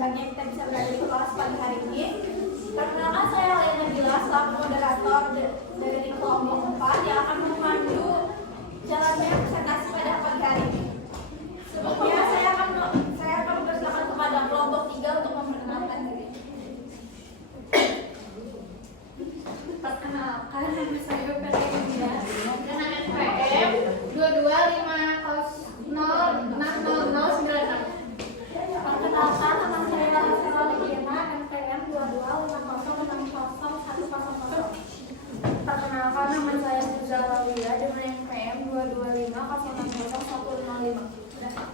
berbagi kita bisa berada di kelas pagi hari ini. Perkenalkan saya Lena Bila selaku moderator dari kelompok 4 yang akan memandu jalannya presentasi pada pagi hari ini. Sebelumnya saya akan mempersilakan kepada kelompok 3 untuk memperkenalkan diri. Perkenalkan, nama saya Ferdinand dengan NPM 225060096. Perkenalkan, nama saya Lasera Lidiana, NPM 225060100. Perkenalkan, nama saya Buzala Wia dengan NPM 225060155.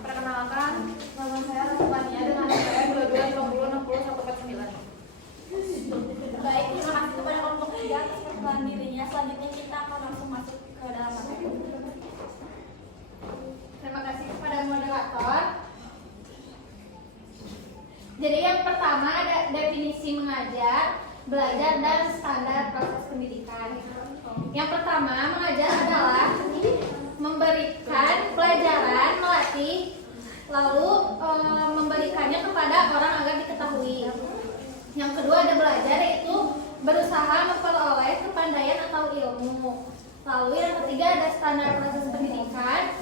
Perkenalkan, nama saya Rasmania dengan NPM 22506049. Baik, terima kasih kepada kelompok 3 atas perkenalan dirinya. Selanjutnya kita akan langsung masuk ke dalam materi. Terima kasih kepada moderator. Jadi yang pertama ada definisi mengajar, belajar, dan standar proses pendidikan. Yang pertama, mengajar adalah memberikan pelajaran, melatih, lalu memberikannya kepada orang agar diketahui. Yang kedua ada belajar, yaitu berusaha memperoleh kepandaian atau ilmu. Lalu yang ketiga ada standar proses pendidikan,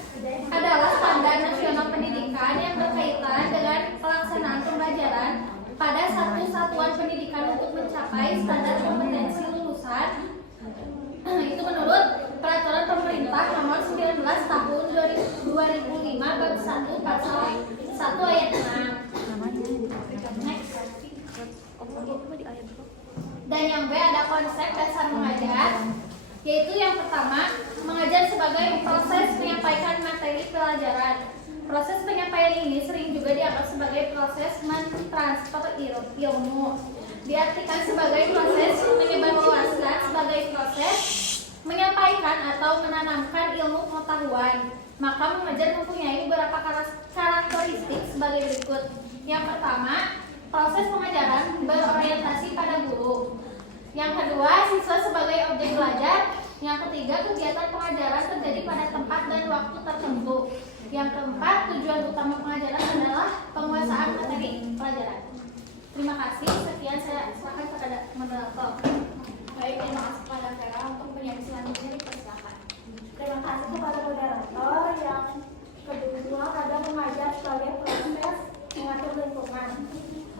adalah standar nasional pendidikan yang berkaitan dengan pelaksanaan pembelajaran pada satu satuan pendidikan untuk mencapai standar kompetensi lulusan. Itu menurut Peraturan Pemerintah Nomor 19 Tahun 2005 Bab 1 Pasal 1 Ayat 6. Dan yang B ada konsep dasar mengajar, yaitu yang pertama, mengajar sebagai proses menyampaikan materi pelajaran. Proses penyampaian ini sering juga dianggap sebagai proses mentransfer ilmu. Diartikan sebagai proses menyebarluaskan, sebagai proses menyampaikan atau menanamkan ilmu pengetahuan. Maka mengajar mempunyai beberapa karakteristik sebagai berikut. Yang pertama, proses pengajaran berorientasi pada guru. Yang kedua, siswa sebagai objek belajar. Yang ketiga, kegiatan pengajaran terjadi pada tempat dan waktu tertentu. Yang keempat, tujuan utama pengajaran adalah penguasaan materi pelajaran. Terima kasih. Sekian, saya serahkan kepada moderator. Baik, terima kasih kepada Vera untuk penyanyi selanjutnya dipersilakan. Terima kasih kepada moderator. Yang kedua ada mengajar sebagai proses mengatur lingkungan.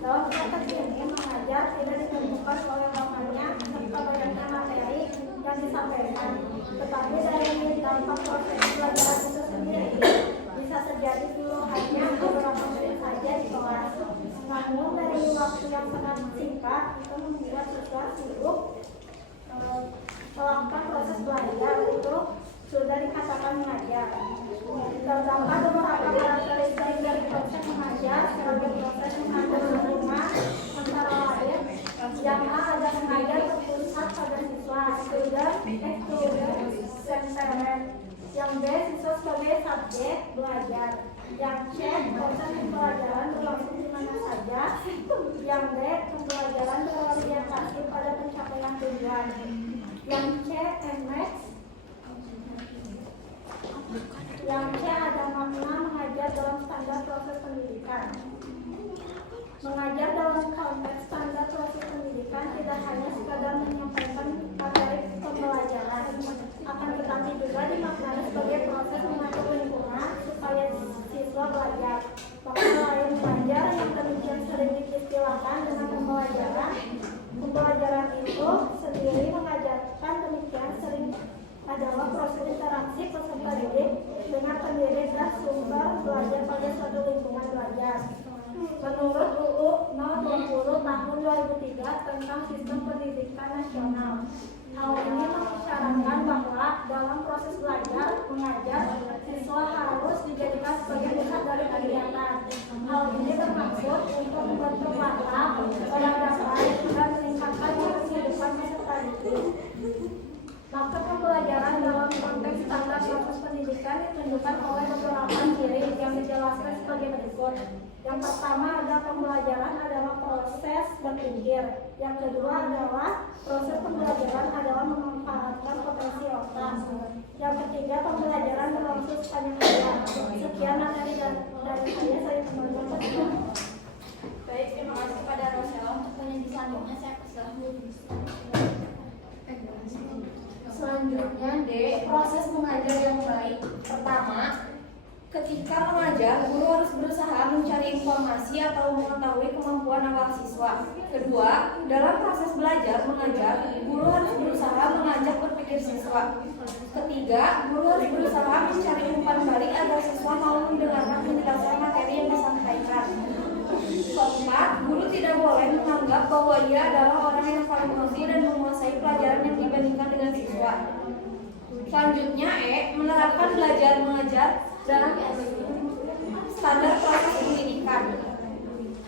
Dalam konteks ini, mengajar tidak ditentukan oleh lamanya serta banyaknya materi yang disampaikan, tetapi dari dampak proses pelajaran itu sendiri bisa terjadi dulu hanya beberapa menit saja di kelas. Namun dari waktu yang sangat singkat itu membuat siswa sibuk melakukan proses belajar, itu sudah dikatakan mengajar. Terdapat beberapa karakteristik dari proses mengajar sebagai proses mengajar lingkungan, antara lain yang A ada mengajar berpusat pada siswa, student, sentiment. Yang B, siswa sebagai subjek belajar. Yang C, proses pembelajaran berlangsung di mana saja. Yang D, pembelajaran berorientasi pada pencapaian tujuan. Yang C, MX. Yang C ada makna mengajar dalam standar proses pendidikan. Mengajar dalam konteks standar proses pendidikan tidak hanya sekadar menyampaikan materi pembelajaran, akan tetapi juga dimaknai sebagai proses mengatur lingkungan supaya siswa belajar. Makna lain mengajar yang demikian sering diistilahkan dengan pembelajaran. Pembelajaran itu sendiri mengajarkan demikian sering adalah proses interaksi peserta didik dengan pendidik dan sumber belajar pada suatu lingkungan belajar. Menurut UU No. 20 Tahun 2003 tentang Sistem Pendidikan Nasional, hal ini mengisyaratkan bahwa dalam proses belajar mengajar, siswa harus dijadikan sebagai pusat dari kegiatan. Hal ini bermaksud untuk membentuk watak, peradaban, dan meningkatkan kehidupan peserta didik. Maksud pembelajaran dalam konteks standar proses pendidikan ditunjukkan oleh beberapa ciri yang dijelaskan sebagai berikut. Yang pertama ada pembelajaran adalah proses berpikir. Yang kedua adalah proses pembelajaran adalah memanfaatkan potensi otak. Yang ketiga, pembelajaran berlangsung sepanjang hari. Sekian materi dari saya kembali. Baik. selanjutnya saya persilakan. Selanjutnya D, proses mengajar yang baik. Pertama, ketika mengajar, guru harus berusaha mencari informasi atau mengetahui kemampuan awal siswa. Kedua, dalam proses belajar mengajar, guru harus berusaha mengajak berpikir siswa. Ketiga, guru harus berusaha mencari umpan balik agar siswa mau mendengarkan penjelasan materi yang disampaikan. Keempat, guru tidak boleh menganggap bahwa ia adalah orang yang paling mengerti dan menguasai pelajaran yang dibandingkan dengan siswa. Selanjutnya E, menerapkan belajar mengajar dalam standar proses pendidikan.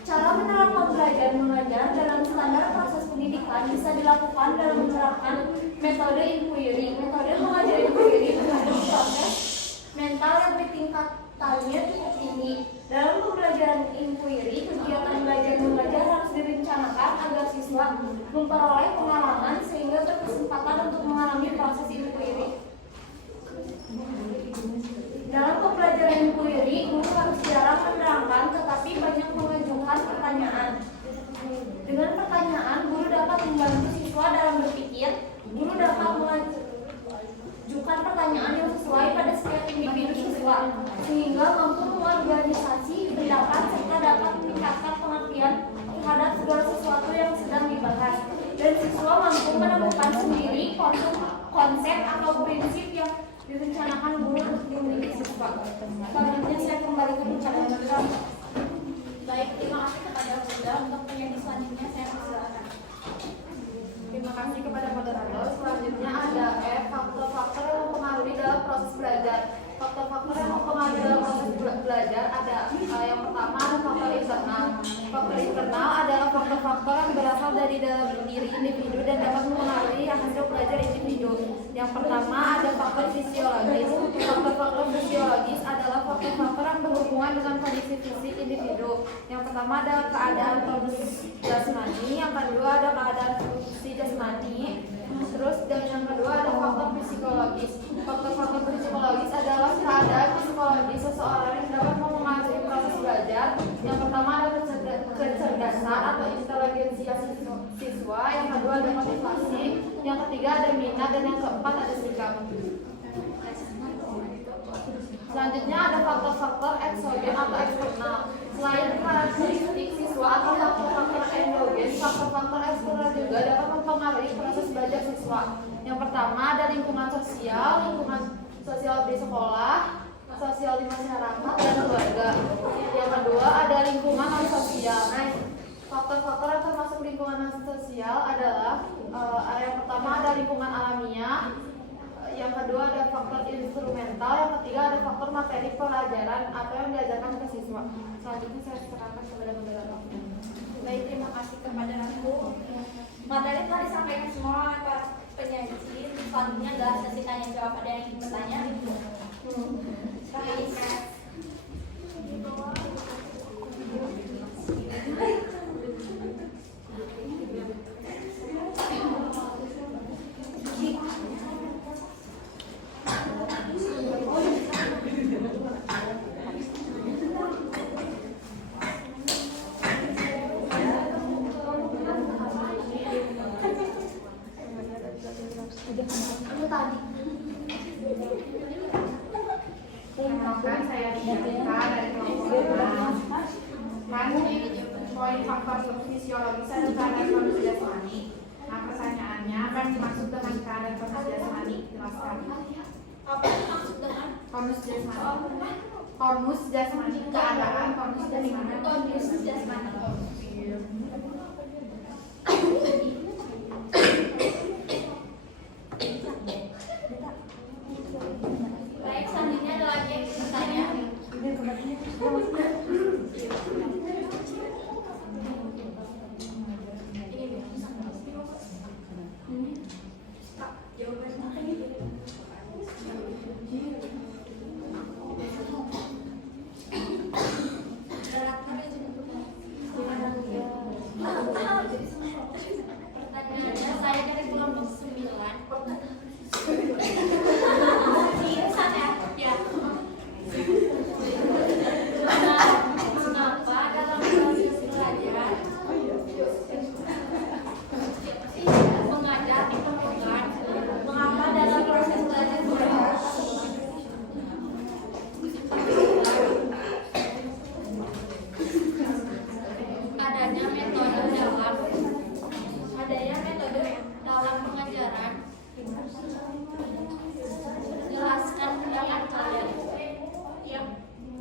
Cara menerapkan belajar mengajar dalam standar proses pendidikan bisa dilakukan dalam menerapkan metode inquiry. Metode mengajar inquiry mengandung proses mental yang tingkatannya cukup tinggi. Dalam pembelajaran inquiry, kegiatan belajar mengajar harus direncanakan agar siswa memperoleh pengalaman sehingga berkesempatan untuk mengalami proses inquiry. Dalam pembelajaran inquiry, guru harus jarang menerangkan tetapi banyak mengajukan pertanyaan. Dengan pertanyaan, guru dapat membantu siswa dalam berpikir. Guru dapat mengajukan pertanyaan yang sesuai pada setiap individu siswa, sehingga mampu mengorganisasi pendapat serta dapat meningkatkan pengertian terhadap segala sesuatu yang sedang dibahas. Dan siswa mampu menemukan sendiri konsep atau prinsip yang direncanakan guru untuk dimiliki siswa. Selanjutnya saya kembalikan kepada Bunda. Baik, terima kasih kepada Bunda. Untuk penyanyi selanjutnya saya persilakan. Terima kasih kepada moderator. Selanjutnya ada F, faktor-faktor yang mempengaruhi dalam proses belajar. Faktor-faktor yang mempengaruhi dalam proses belajar ada yang pertama ada faktor internal. Faktor internal adalah faktor-faktor yang berasal dari dalam diri individu dan dapat mempengaruhi hasil belajar individu. Yang pertama ada faktor fisiologis. Faktor-faktor fisiologis adalah faktor-faktor yang berhubungan dengan kondisi fisik individu. Yang pertama ada keadaan tonus jasmani, yang kedua ada keadaan fungsi jasmani, terus dan yang kedua ada faktor psikologis. Faktor-faktor psikologis adalah keadaan psikologis seseorang yang dapat mempengaruhi proses belajar. Yang pertama ada kecerdasan atau inteligensia siswa, yang kedua ada motivasi, yang ketiga ada minat, dan yang keempat ada sikap. Selanjutnya ada faktor-faktor eksogen atau eksternal. Selain karakteristik siswa atau faktor-faktor endogen, faktor-faktor eksternal juga dapat mempengaruhi proses belajar siswa. Yang pertama ada lingkungan sosial di sekolah, sosial di masyarakat, dan keluarga. Yang kedua ada lingkungan non sosial. Faktor-faktor yang termasuk lingkungan non sosial adalah yang pertama ada lingkungan alamiah, yang kedua ada faktor instrumental, yang ketiga ada faktor materi pelajaran atau yang diajarkan ke siswa. Selanjutnya saya serahkan kepada moderator. Baik, terima kasih kepada aku. Materi telah disampaikan semua oleh para penyaji. Selanjutnya adalah sesi tanya jawab. Ada yang ingin bertanya? Saya dinyatakan dari kelompok poin faktor fisiologis dan keadaan tonus jasmani. Nah, pertanyaannya apa yang dimaksud dengan keadaan tonus jasmani? Jelaskan. Apa yang dimaksud dengan Tonus jasmani. Tonus jasmani, keadaan tonus jasmani. tonus jasmani? Baik, selanjutnya ada lagi yang bertanya.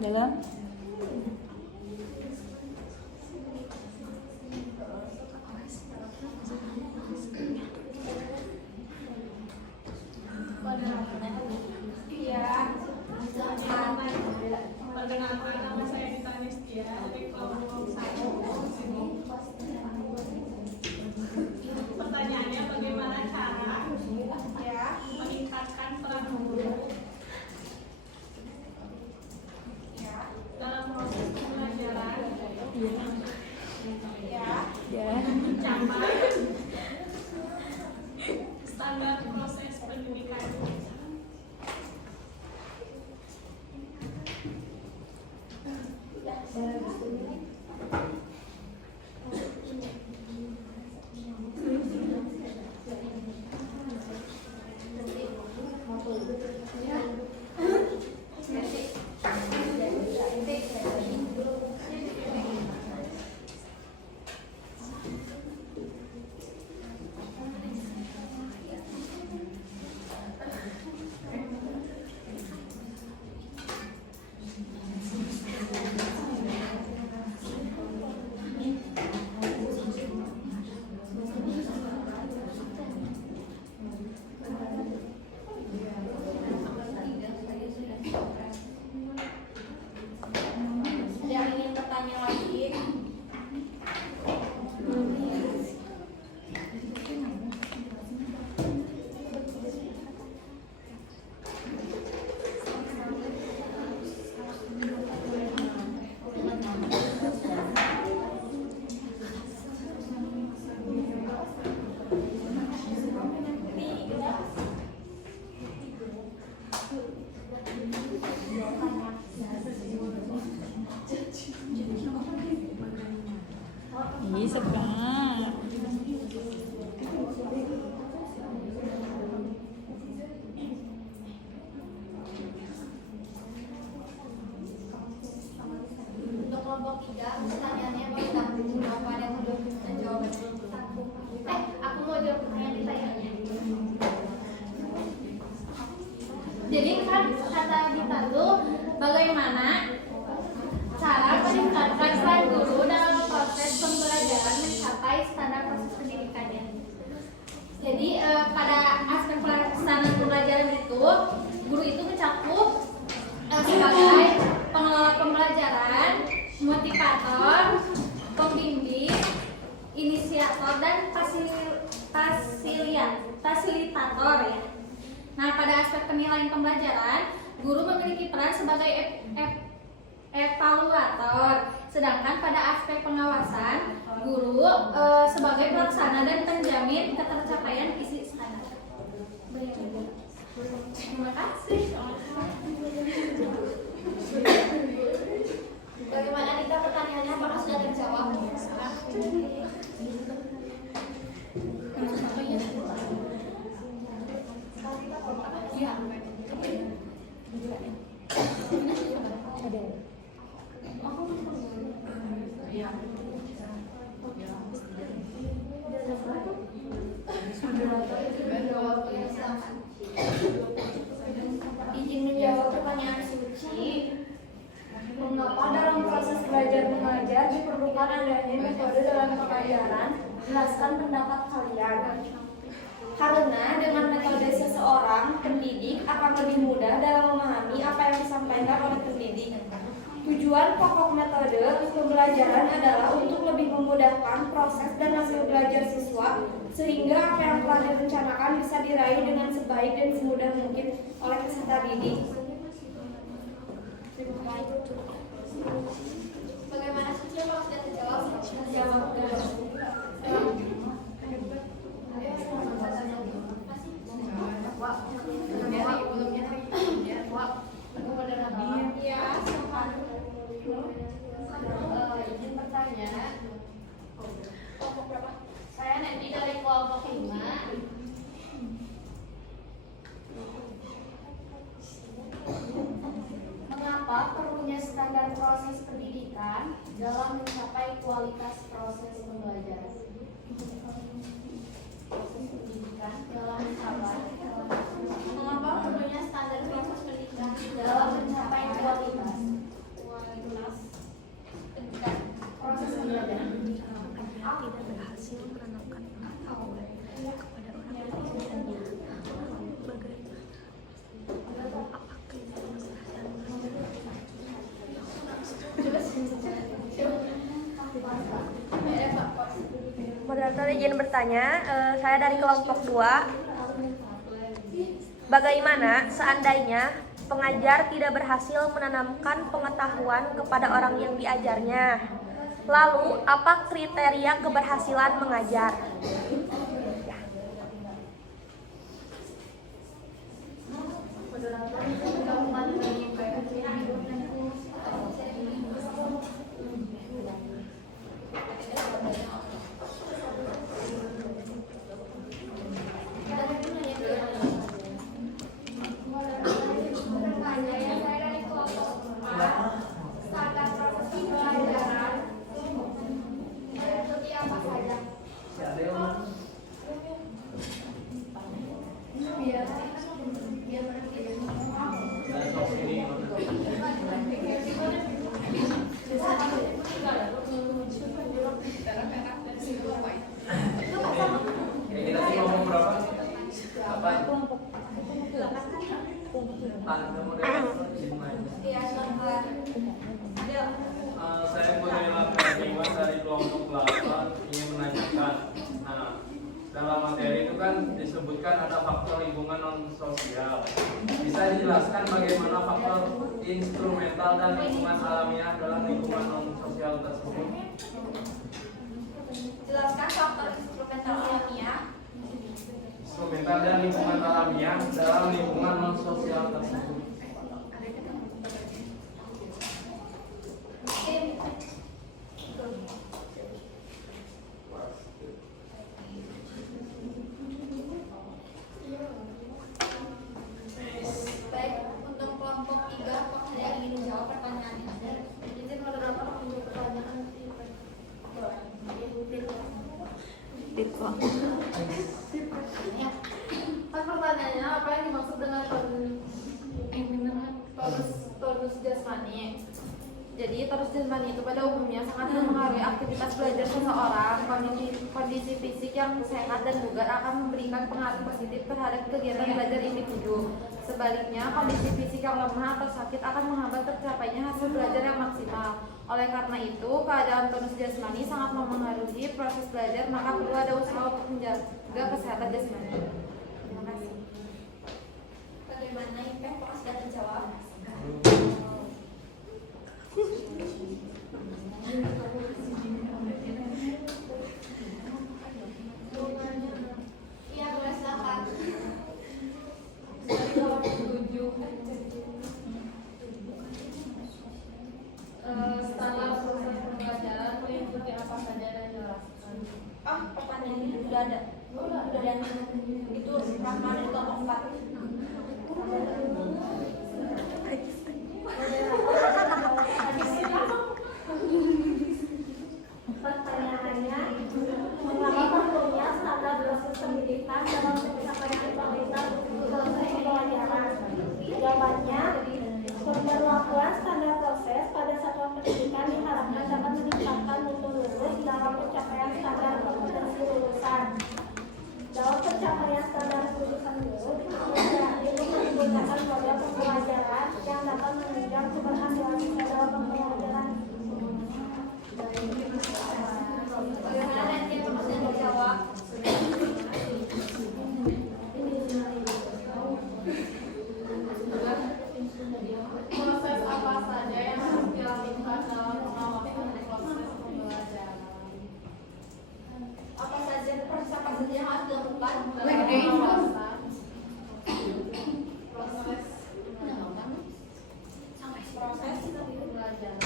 Jalan. Perkenalkan, nama saya Dita Nistia dari kelompok 1. Pertanyaannya, bagaimana cara meningkatkan peran guru dalam proses pembelajaran mencapai standar proses pendidikan? Yang ingin bertanya lagi? Bisa Kak. Untuk kelompok 3, pertanyaannya bagaimana? Apa ada yang mau menjawab? Aku mau jawab pertanyaan ditanya. Jadi kan kata Dita tuh bagaimana cara meningkatkan peran guru dalam proses pembelajaran mencapai standar proses pendidikannya. Jadi pada aspek standar pembelajaran itu, guru itu mencakup sebagai pengelola pembelajaran, motivator, pembimbing, inisiator, dan fasilitator ya. Nah, pada aspek penilaian pembelajaran, guru memiliki peran sebagai evaluator, sedangkan pada aspek pengawasan, guru sebagai pelaksana dan penjamin ketercapaian isi standar. Terima kasih. Bagaimana Dita pertanyaannya? Apakah sudah terjawab? Izin menjawab pertanyaan Suci. Mengapa dalam proses belajar mengajar diperlukan adanya metode dalam pengajaran? Jelaskan pendapat kalian. Karena dengan metode seseorang pendidik akan lebih mudah dalam memahami apa yang disampaikan oleh pendidik. Tujuan pokok metode pembelajaran adalah untuk lebih memudahkan proses dan hasil belajar siswa sehingga apa yang telah direncanakan bisa diraih dengan sebaik dan semudah mungkin oleh peserta didik. Bagaimana Suci? Kalau sudah terjawab? Terjawab. Izin bertanya. Saya nanti dari kelompok 5. Mengapa perlunya standar proses pendidikan dalam mencapai kualitas proses pembelajaran? Proses pendidikan dalam mencapai Mengapa perlunya standar proses pendidikan dalam mencapai kualitas? Saya izin bertanya, saya dari kelompok 2. Bagaimana seandainya pengajar tidak berhasil menanamkan pengetahuan kepada orang yang diajarnya? Lalu, apa kriteria keberhasilan mengajar? Saya Putri Laksadiwa dari kelompok 8 ingin menanyakan. Nah, dalam materi itu kan disebutkan ada faktor lingkungan non sosial. Bisa dijelaskan bagaimana faktor instrumental dan lingkungan alamiah dalam lingkungan non sosial tersebut? Jelaskan faktor instrumental alamiah. Instrumental dan lingkungan alamiah dalam lingkungan non sosial tersebut. Baik, untuk kelompok 3, apakah ada yang ingin menjawab pertanyaannya? Izin moderator untuk pertanyaan. Kan pertanyaannya apa yang dimaksud dengan tonus jasmani? Jadi tonus jasmani itu pada umumnya sangat mempengaruhi aktivitas belajar seseorang. Kondisi fisik yang sehat dan bugar akan memberikan pengaruh positif terhadap kegiatan belajar individu. Sebaliknya, kondisi fisik yang lemah atau sakit akan menghambat tercapainya hasil belajar yang maksimal. Oleh karena itu, keadaan tonus jasmani sangat mempengaruhi proses belajar, maka perlu ada usaha untuk menjaga kesehatan jasmani. Terima kasih. Bagaimana Ipek? Apakah sudah terjawab? Iya, boleh silakan. Setelah proses pembelajaran mengikuti apa saja dan jelaskan. Oh, pertanyaannya sudah ada. Sudah ada yang itu Rahma dari kelompok 4. Pertanyaannya, mengapa perlunya standar proses pendidikan dalam pencapaian kualitas proses pembelajaran? Jawabannya, pemberlakuan standar proses pada satuan pendidikan diharapkan dapat meningkatkan mutu lulus dalam pencapaian standar kompetensi lulusan. Dalam pencapaian standar lulusan guru, itu menggunakan model pembelajaran yang dapat menunjang keberhasilan siswa dalam pembelajaran. Bagaimana nanti apakah sudah terjawab? Proses apa saja yang harus dilakukan dalam pengawasan proses pembelajaran? Apa saja proses apa saja yang harus dilakukan? Dalam pengawasan proses pembelajaran.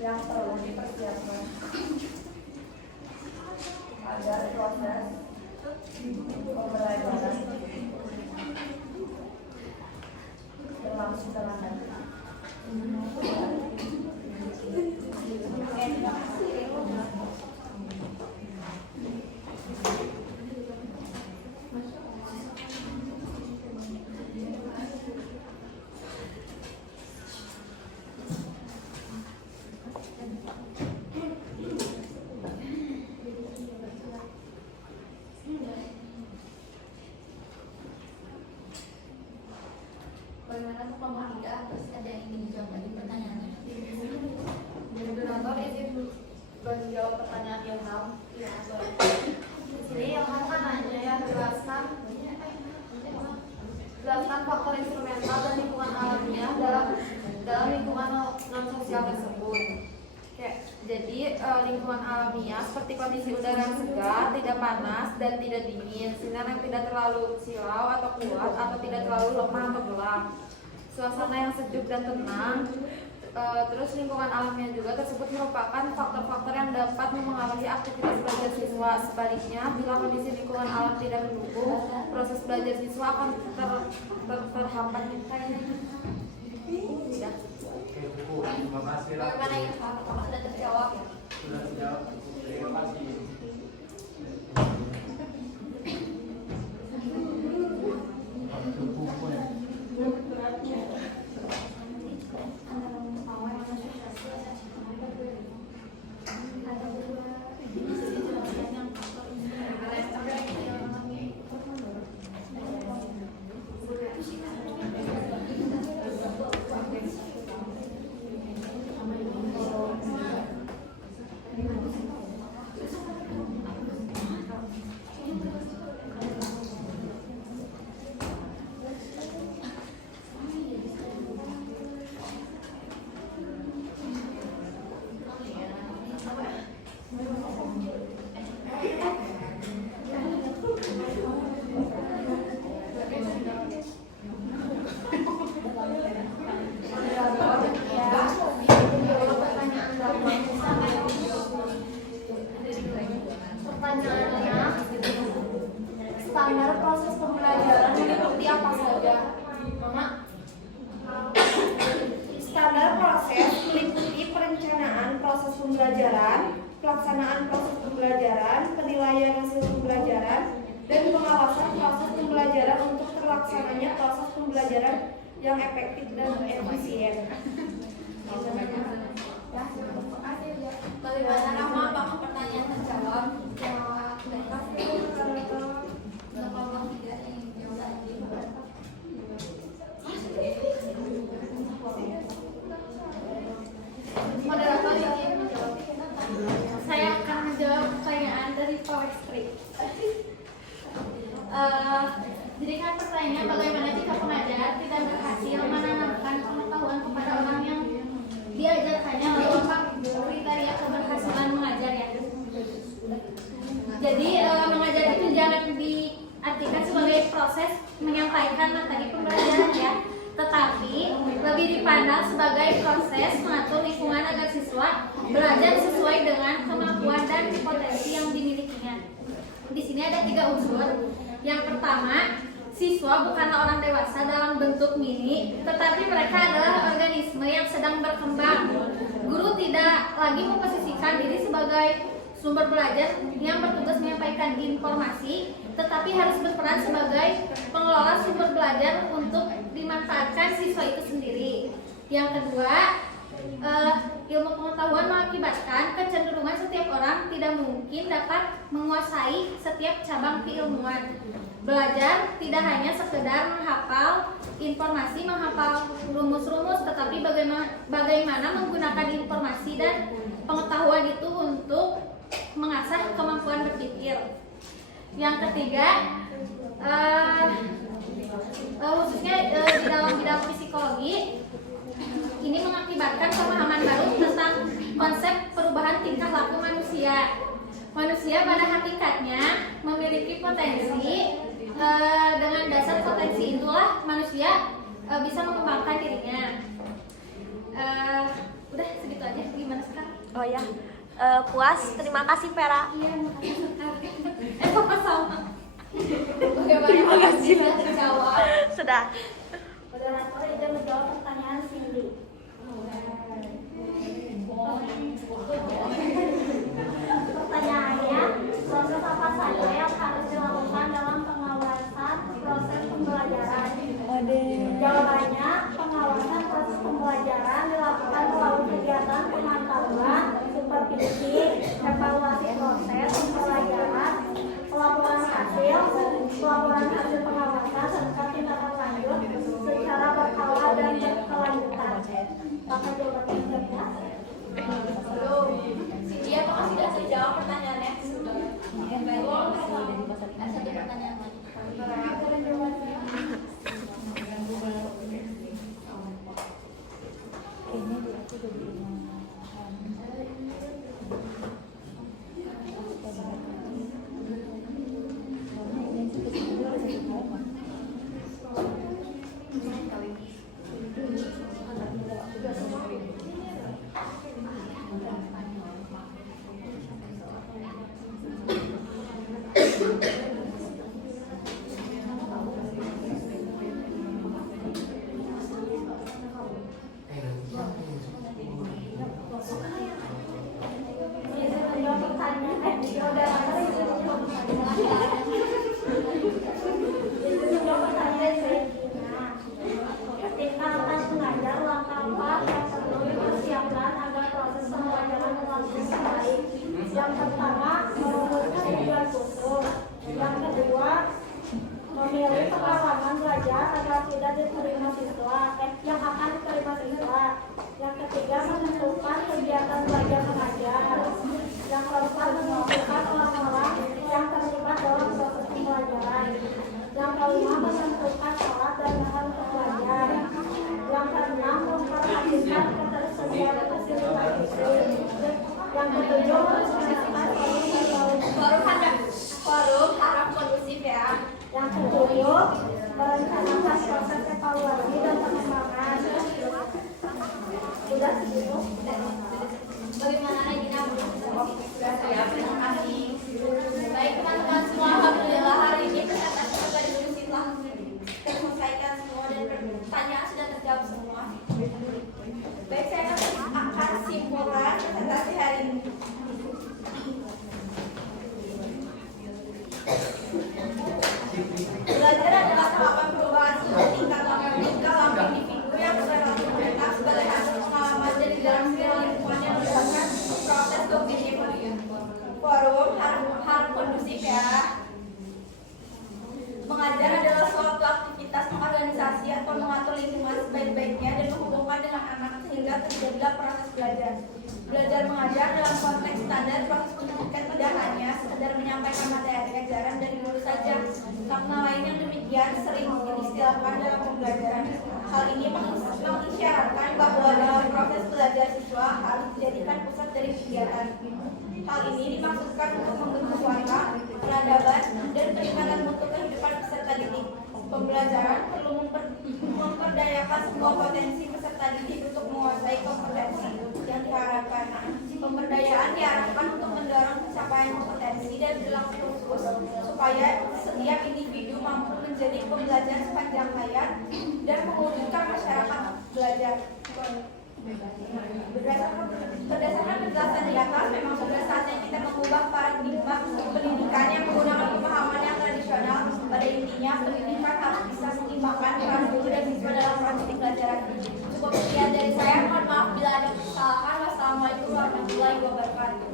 yang perlu dipersiapkan agar proses pembelajaran berlangsung dengan baik. Bagaimana untuk kelompok 3? Terus ada yang ingin dijawab lagi pertanyaannya? Moderator izin menjawab pertanyaan Ilham. Iya, boleh. Di sini Ilham kan nanya ya, jelaskan faktor instrumental dan lingkungan alamiah dalam lingkungan non sosial tersebut. Jadi lingkungan alamiah seperti kondisi udara yang segar, tidak panas dan tidak dingin, sinar yang tidak terlalu silau atau kuat atau tidak terlalu lemah atau gelap, suasana yang sejuk dan tenang. Terus lingkungan alamiah juga tersebut merupakan faktor-faktor yang dapat mempengaruhi aktivitas belajar siswa. Sebaliknya, bila kondisi lingkungan alam tidak mendukung, proses belajar siswa akan terhambat. Sudah. Terima kasih. Bagaimana ya? Apakah sudah terjawab ya? Sudah terjawab. Terima kasih. Pertanyaannya, standar proses pembelajaran meliputi apa saja? Mama? Standar proses meliputi perencanaan proses pembelajaran, pelaksanaan proses pembelajaran, penilaian hasil pembelajaran, dan pengawasan proses pembelajaran untuk terlaksananya proses pembelajaran yang efektif dan efisien. Bagaimana Rama? Apakah pertanyaan terjawab? Untuk kelompok 3 yang ingin dijawab lagi. Moderator izin menjawab. Saya akan menjawab pertanyaan dari Pawestri. Jadi kan pertanyaannya, bagaimana jika pengajar tidak berhasil menanamkan pengetahuan kepada orang yang diajarkannya, lalu apa kriteria keberhasilan mengajar ya? Jadi mengajar itu jangan diartikan sebagai proses menyampaikan materi pembelajaran ya, tetapi lebih dipandang sebagai proses mengatur lingkungan agar siswa belajar sesuai dengan kemampuan dan potensi yang dimilikinya. Di sini ada 3 unsur. Yang pertama, siswa bukanlah orang dewasa dalam bentuk mini, tetapi mereka adalah organisme yang sedang berkembang. Guru tidak lagi memposisikan diri sebagai sumber belajar yang bertugas menyampaikan informasi, tetapi harus berperan sebagai pengelola sumber belajar untuk dimanfaatkan siswa itu sendiri. Yang kedua, ilmu pengetahuan mengakibatkan kecenderungan setiap orang tidak mungkin dapat menguasai setiap cabang keilmuan. Belajar tidak hanya sekedar menghafal informasi, menghafal rumus-rumus, tetapi bagaimana menggunakan informasi dan pengetahuan itu untuk mengasah kemampuan berpikir. Yang ketiga, khususnya di dalam bidang psikologi, ini mengakibatkan pemahaman baru tentang konsep perubahan tingkah laku manusia. Manusia pada hakikatnya memiliki potensi. Dengan dasar potensi itulah manusia bisa mengembangkan dirinya. Udah segitu aja. Gimana sekarang? ya. Puas? Terima kasih Vera. Terima kasih. Terjawab. Sudah. Moderator izin menjawab pertanyaan Cindy. Pertanyaannya, proses apa saja yang harus dilakukan dalam pengawasan proses pembelajaran? Jawabannya, pengawasan proses pembelajaran dilakukan melalui kegiatan pemantauan, supervisi, evaluasi proses pembelajaran, pelaporan hasil pengawasan, serta tindakan lanjut secara berkala dan berkelanjutan. Apakah jawabannya sudah jelas? Belum. Cindy, apakah sudah terjawab pertanyaannya? Sudah. Satu pertanyaan lagi. Izin menjawab pertanyaan. Moderator izin menjawab pertanyaan. Izin menjawab pertanyaan Regina. Ketika akan mengajar, langkah apa yang perlu dipersiapkan agar proses pembelajaran berlangsung dengan baik? Yang pertama, merumuskan tujuan khusus. Yang kedua, memilih pengalaman belajar agar tidak diterima siswa, yang akan diterima siswa. Yang ketiga, menentukan kegiatan belajar mengajar. Yang keempat, menentukan orang-orang yang terlibat dalam proses pembelajaran. Yang kelima, menentukan alat dan bahan untuk belajar. Yang keenam, memperhatikan ketersediaan fasilitas fisik. Yang ketujuh, merencanakan Forum harap kondusif ya. yang ketujuh, merencanakan proses evaluasi dan pengembangan. Sudah segitu. Bagaimana Regina? Sudah siap. Terima kasih. Baik teman-teman semua, alhamdulillah hari ini peserta sudah diskusi telah terselesaikan semua dan pertanyaan sudah terjawab semua. Baik, saya akan simpulkan presentasi hari ini. Belajar adalah tahapan perubahan tingkat dalam individu yang berkembang sebagai hasil pengalaman dari dalam lingkungan yang melibatkan proses kognitif. Forum harus kondusif ya. Mengajar adalah suatu aktivitas organisasi atau mengatur lingkungan sebaik-baiknya dan menghubungkan dengan anak sehingga terjadilah proses belajar. Belajar mengajar dalam konteks standar proses pendidikan tidak hanya sekedar menyampaikan materi ajaran dari dulu saja. Makna lain yang demikian sering diistilahkan dalam pembelajaran. Hal ini mengisyaratkan bahwa dalam proses belajar siswa harus dijadikan pusat dari kegiatan. Hal ini dimaksudkan untuk membentuk watak, peradaban, dan peningkatan mutu kehidupan peserta didik. Pembelajaran perlu memperdayakan semua potensi peserta didik untuk menguasai kompetensi yang diharapkan. Pemberdayaan diharapkan untuk mendorong pencapaian kompetensi dan berlangsung supaya setiap individu mampu menjadi pembelajar sepanjang hayat dan mewujudkan masyarakat belajar. Berdasarkan penjelasan di atas, memang sudah saatnya kita mengubah paradigma pendidikan yang menggunakan pemahaman yang tradisional. Pada intinya, pendidikan harus bisa mengimbangkan peran guru dan siswa dalam proses pembelajaran. Cukup sekian dari saya. Mohon maaf bila ada kesalahan. Wassalamualaikum warahmatullahi wabarakatuh.